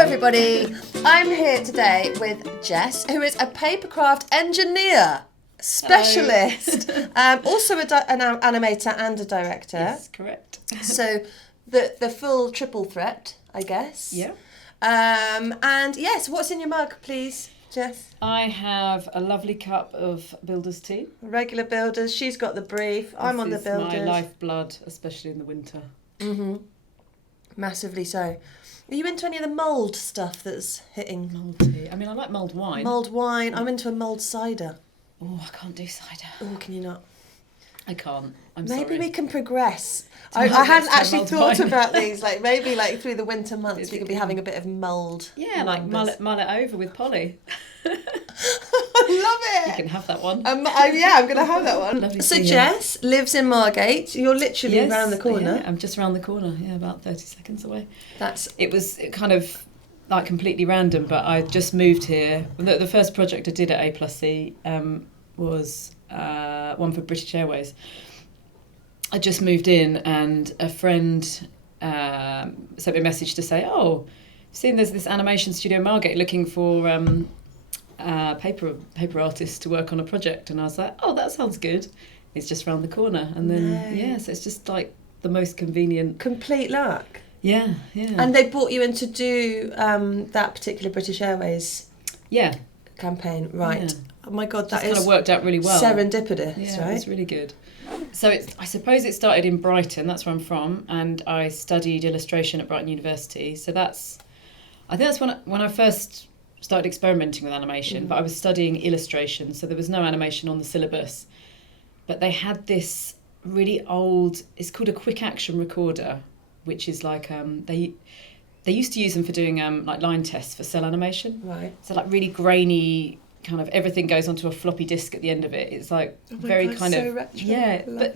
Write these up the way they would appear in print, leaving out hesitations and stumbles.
everybody. I'm here today with Jess, who is a papercraft engineer specialist, also an animator and a director. Yes, correct. So the full triple threat, I guess. Yeah. And yes, what's in your mug, please, Jess? I have a lovely cup of Builder's tea. Regular Builders. She's got the brief. I'm on the Builders. This is my lifeblood, especially in the winter. Mm-hmm. Massively so. Are you into any of the mulled stuff that's hitting? Mulled tea. I mean, I like mulled wine. Mulled wine. I'm into a mulled cider. Oh, I can't do cider. Oh, can you not? I can't. Maybe we can progress. I hadn't actually thought about these. Like maybe like through the winter months we could be having a bit of mulled. Yeah, like mull it over with Polly. I love it. You can have that one. I'm going to have that one. Lovely So to Jess lives in Margate. You're literally around the corner. Yeah, I'm just around the corner. Yeah, about 30 seconds away. It was kind of like completely random, but I just moved here. The first project I did at A+C was one for British Airways. I just moved in and a friend sent me a message to say, oh, I've seen there's this animation studio in Margate looking for paper artists to work on a project. And I was like, oh, that sounds good. It's just round the corner. And then, so it's just like the most convenient. Complete luck. Yeah, yeah. And they brought you in to do that particular British Airways campaign, right? Yeah. Oh my God, that kind of worked out really well. Serendipitous, yeah, right? It's really good. So I suppose it started in Brighton, that's where I'm from, and I studied illustration at Brighton University. So I think that's when I first started experimenting with animation, but I was studying illustration, so there was no animation on the syllabus. But they had this really old, it's called a quick action recorder, which is like, they used to use them for doing like line tests for cell animation. Right. So like really grainy, kind of everything goes onto a floppy disk at the end of it. It's like very kind of retro. yeah. But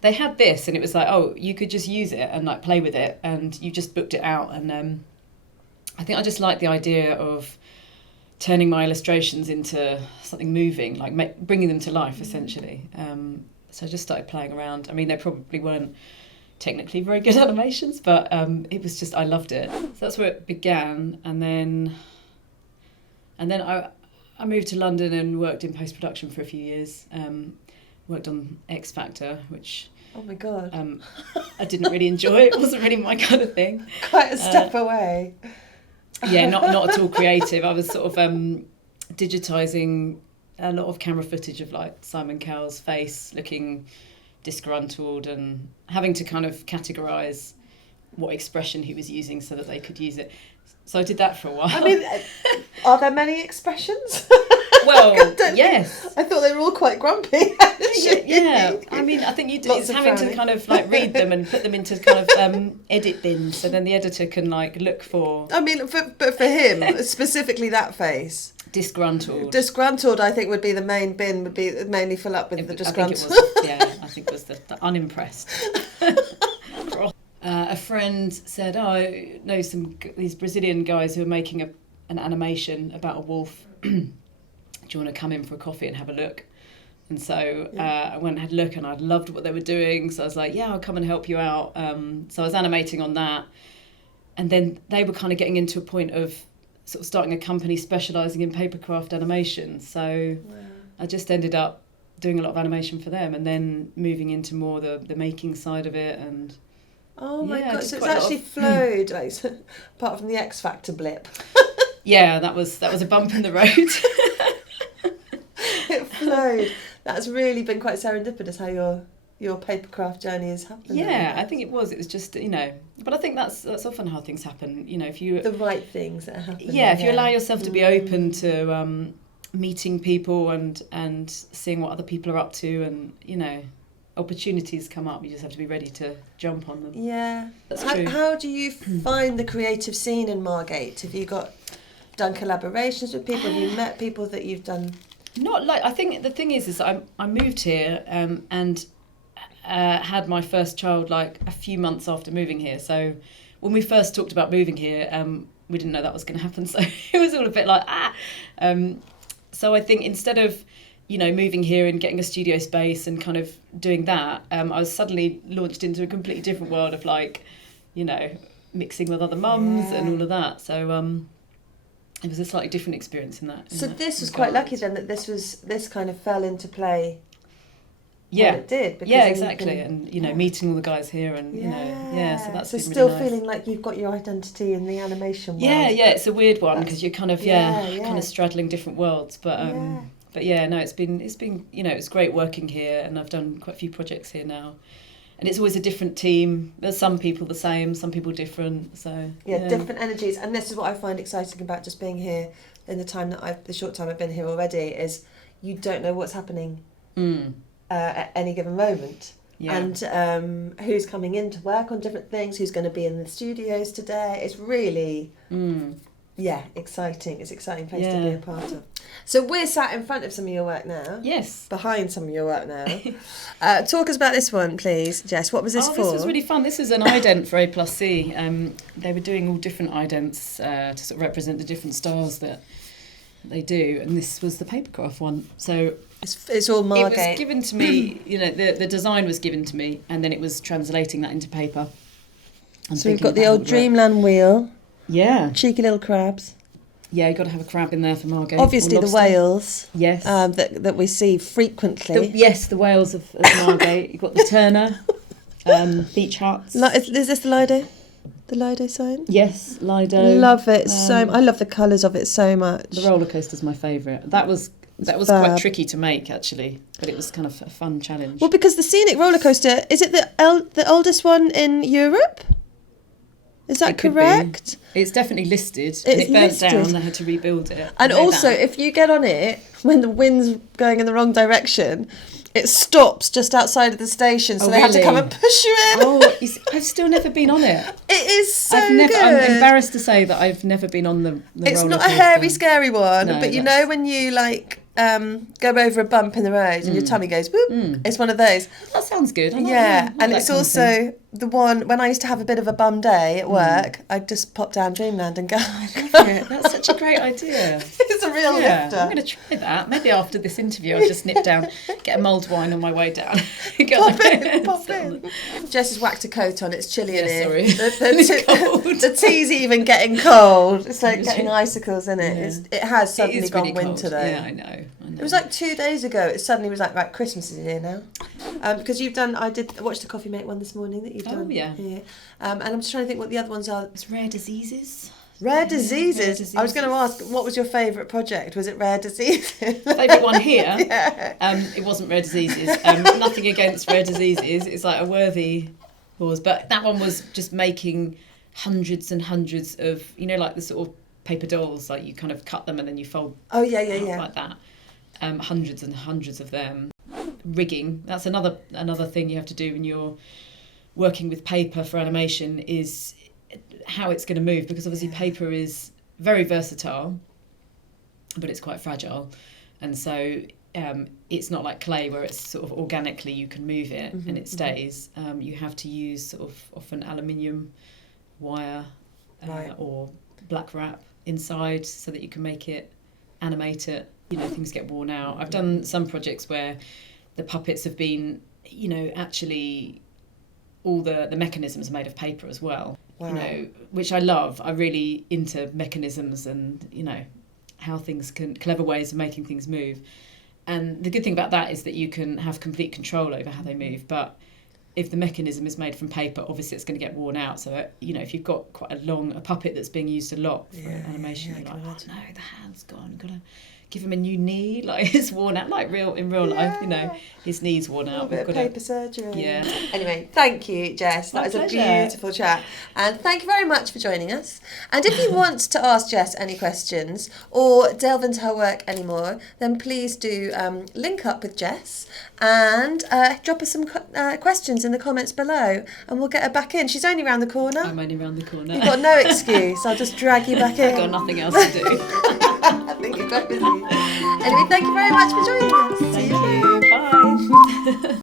they had this, and it was like, oh, you could just use it and like play with it, and you just booked it out. And I think I just like the idea of turning my illustrations into something moving, like bringing them to life essentially. So I just started playing around. I mean, they probably weren't technically very good animations, but it was just, I loved it. So that's where it began, and then I moved to London and worked in post-production for a few years. Worked on X Factor, which oh my God, I didn't really enjoy. It wasn't really my kind of thing. Quite a step away. Yeah, not at all creative. I was sort of digitising a lot of camera footage of like Simon Cowell's face looking disgruntled and having to kind of categorise what expression he was using so that they could use it. So I did that for a while. I mean, are there many expressions? Well, yes. I thought they were all quite grumpy. Yeah. I mean, I think it's having to kind of like read them and put them into kind of edit bins, so then the editor can like look for. I mean, but for him specifically, that face. Disgruntled, I think would be the main bin. Would be mainly fill up with the disgruntled. I think it was the unimpressed. A friend said, oh, I know these Brazilian guys who are making an animation about a wolf. Do you want to come in for a coffee and have a look? And so I went and had a look, and I loved what they were doing. So I was like, yeah, I'll come and help you out. So I was animating on that. And then they were kind of getting into a point of sort of starting a company specialising in papercraft animation. So I just ended up doing a lot of animation for them, and then moving into more the making side of it. And oh my God, so it's actually flowed, like, apart from the X Factor blip. Yeah, that was a bump in the road. It flowed. That's really been quite serendipitous how your papercraft journey has happened. Yeah, I think it was just, but I think that's often how things happen, if you the right things that happen. Yeah, if you allow yourself to be open to meeting people and seeing what other people are up to, and opportunities come up, you just have to be ready to jump on them. Yeah, that's true. How do you find the creative scene in Margate? Have you done collaborations with people? Have you met people that you've done? Not like, I think the thing is I moved here and had my first child like a few months after moving here. So when we first talked about moving here, we didn't know that was going to happen. So it was all a bit like so I think instead of moving here and getting a studio space and kind of doing that, I was suddenly launched into a completely different world of like mixing with other mums and all of that. So it was a slightly different experience in that. So this was quite lucky then that this kind of fell into play. Yeah, when it did. Because yeah, exactly. And meeting all the guys here, and so that's so been still really nice. feeling like you've got your identity in the animation world. Yeah, it's a weird one because you're kind of kind of straddling different worlds, but no, it's been it was great working here, and I've done quite a few projects here now. And it's always a different team. There's some people the same, some people different. So different energies. And this is what I find exciting about just being here in the short time I've been here already, is you don't know what's happening at any given moment. Yeah. And who's coming in to work on different things, who's going to be in the studios today. It's really exciting. It's an exciting place to be a part of. So we're sat in front of some of your work now. Yes. Behind some of your work now. Talk us about this one, please, Jess. What was this for? This was really fun. This is an ident for A+C. They were doing all different idents to sort of represent the different styles that they do, and this was the papercraft one. So it's all Margate. It was given to me, the design was given to me, and then it was translating that into paper. So we've got the old Dreamland wheel. Yeah. Cheeky little crabs. Yeah, you've got to have a crab in there for Margate. Obviously the whales. Yes. That we see frequently. The whales of Margate. You've got the Turner, beach huts. Is this the Lido? The Lido sign? Yes, Lido. Love it I love the colours of it so much. The roller coaster's my favourite. That was quite tricky to make, actually, but it was kind of a fun challenge. Well, because the scenic roller coaster, is it the oldest one in Europe? Is that correct? It's definitely listed. It burnt down. They had to rebuild it. And also, if you get on it when the wind's going in the wrong direction, it stops just outside of the station, so they have to come and push you in. Oh, I've still never been on it. It is so good. I'm embarrassed to say that I've never been on the roller coaster. It's not a hairy, scary one, but you know when you go over a bump in the road and your tummy goes whoop. It's one of those. That sounds good. And it's also the one when I used to have a bit of a bum day at work. I'd just pop down Dreamland and go. That's such a great idea. It's a real lifter. I'm going to try that. Maybe after this interview, I'll just nip down, get a mulled wine on my way down. Pop in. Jess has whacked a coat on. It's chilly in here. Sorry. It's cold. The tea's even getting cold. It's like getting icicles in it. Yeah. It has suddenly gone really winter though. Yeah, I know. It was like 2 days ago. It suddenly was like, right, Christmas is here now. Because I watched the Coffee Mate one this morning that you've done. Oh, yeah. Here. And I'm just trying to think what the other ones are. It's Rare Diseases. Rare Diseases. I was going to ask, what was your favourite project? Was it Rare Diseases? Favourite one here? It wasn't Rare Diseases. Nothing against Rare Diseases. It's like a worthy cause. But that one was just making hundreds and hundreds of, like the sort of paper dolls, like you kind of cut them and then you fold like that. Hundreds and hundreds of them. Rigging, that's another thing you have to do when you're working with paper for animation, is how it's going to move, because obviously paper is very versatile but it's quite fragile, and so it's not like clay where it's sort of organically you can move it and it stays. You have to use sort of often aluminium wire or black wrap inside so that you can make it, animate it. Things get worn out. I've done some projects where the puppets have been, actually all the mechanisms are made of paper as well. Wow. Which I love. I'm really into mechanisms and, how things clever ways of making things move. And the good thing about that is that you can have complete control over how they move. But if the mechanism is made from paper, obviously it's going to get worn out. So, if you've got quite a puppet that's being used a lot for animation, you're like, oh no, the hand's gone. You've got to give him a new knee, like it's worn out, like in real life, his knee's worn out. A bit of paper surgery. Yeah. Anyway, thank you, Jess. That was a beautiful chat. And thank you very much for joining us. And if you want to ask Jess any questions or delve into her work anymore, then please do link up with Jess and drop us some questions in the comments below, and we'll get her back in. She's only round the corner. I'm only round the corner. You've got no excuse. I'll just drag you back in. I've got nothing else to do. I think you're quite busy. Anyway, thank you very much for joining us. Thank you. Bye.